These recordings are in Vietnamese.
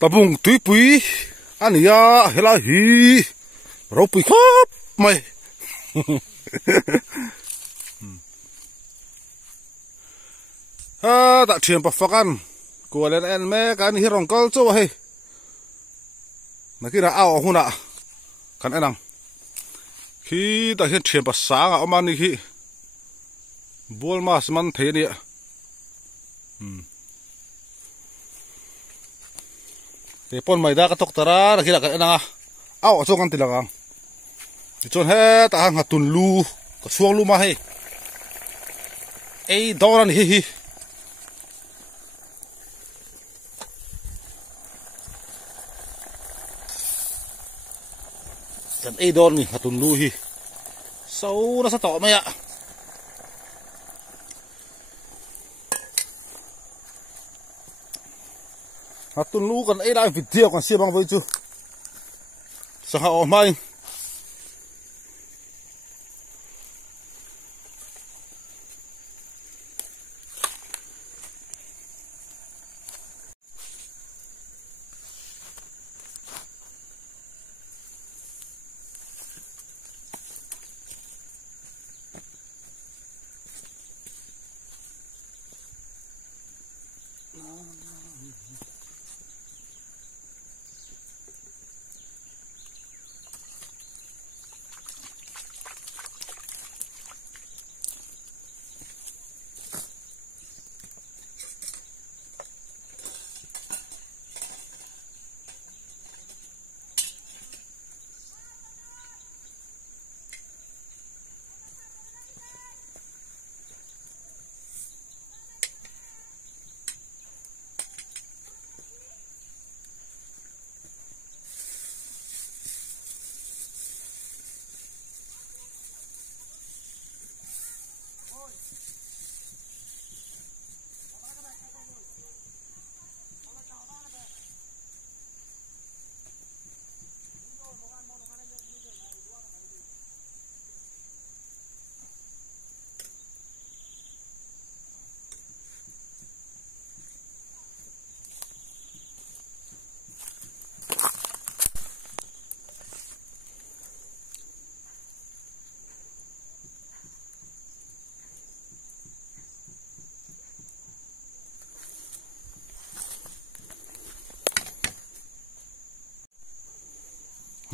Tabung tui pui ania hela hi ro pui khop mai ha ta thiam pa fakan ko len en me kan hi rong kol chu he nakira aw huna kan enang khi ta hian thiam pa sanga omani hi bol mas man the ni te pon mai da ka tok tara nakira kan enanga aw chu kan tilagang chon he ta hang hatun lu ka suang lu ma he ei doran hi kan ei don ni hatun lu hi sau na sa to maya hatun lu kan ei da video kan siamang voi chu sa ha o mai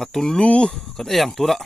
hatun lu kan eyang tura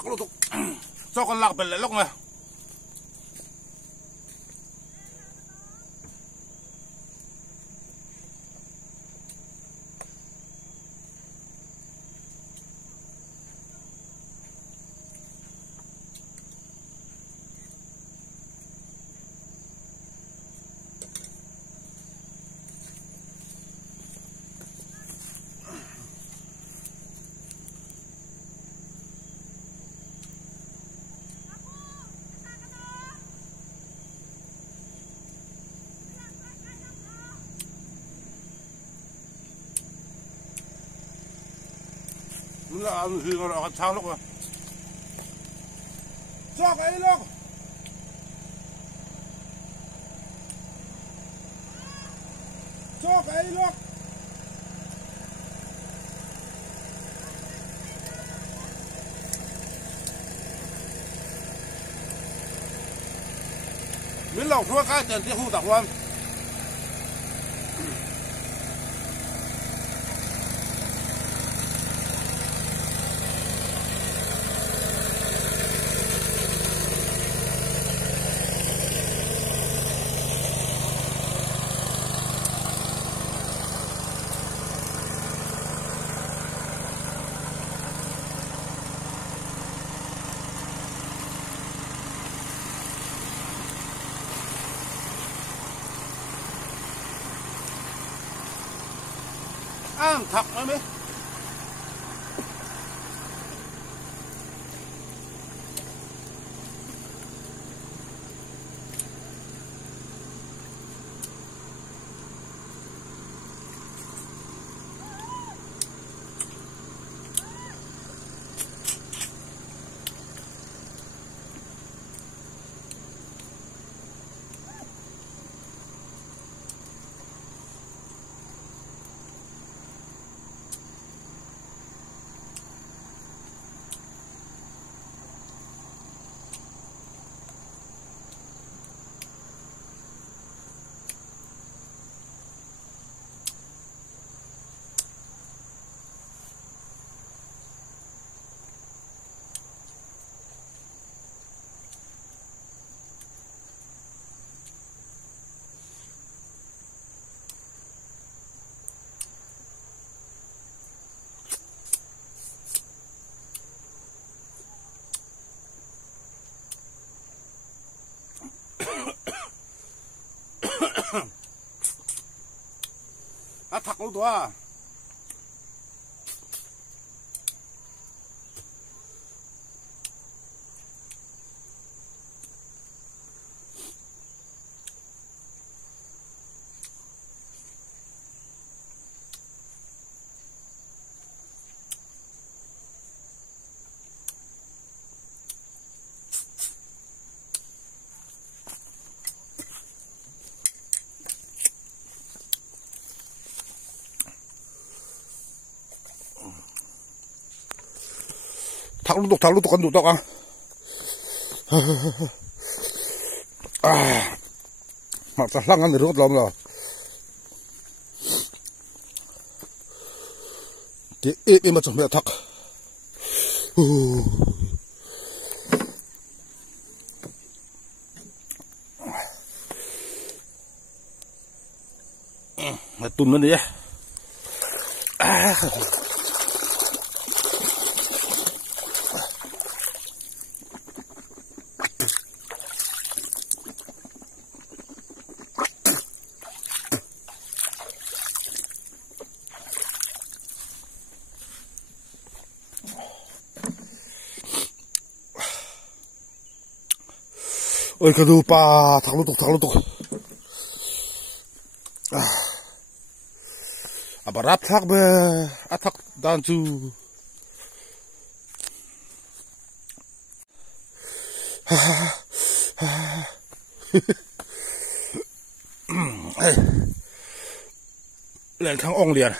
thắc lúc tục cho con lạc bên lại lúc này là gì mà nó sao lúc rồi cho cái lúc cho cái lúc miếng lẩu thua cái tiền tiêu hụt đặc quan ăn thật đấy mấy thật luôn đó thằng lúc tục con đủ tóc mà ta lăng ăn được rất lắm rồi thì em mà chuẩn bị thắc mà tùn nó đi ôi cái đồ pa thằng lúc tục à bà ráp thắc bê à thắc đan chu lên thằng ông liền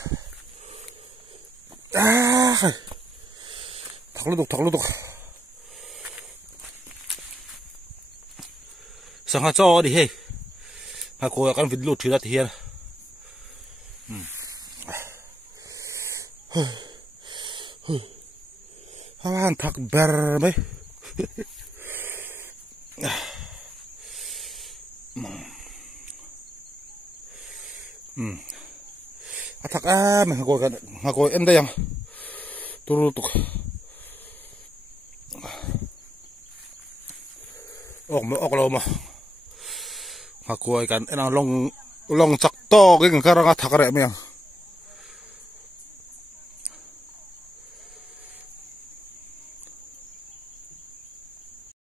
thằng lúc tục sang hạ cho đi he mà cô kan vịt lụt thì ra thì hiền Awan thak ber mai. Atak ngakoi enda yang turutuk. Ok lo ma. Ngakoi kan enang long cak to ke karang atak rek yang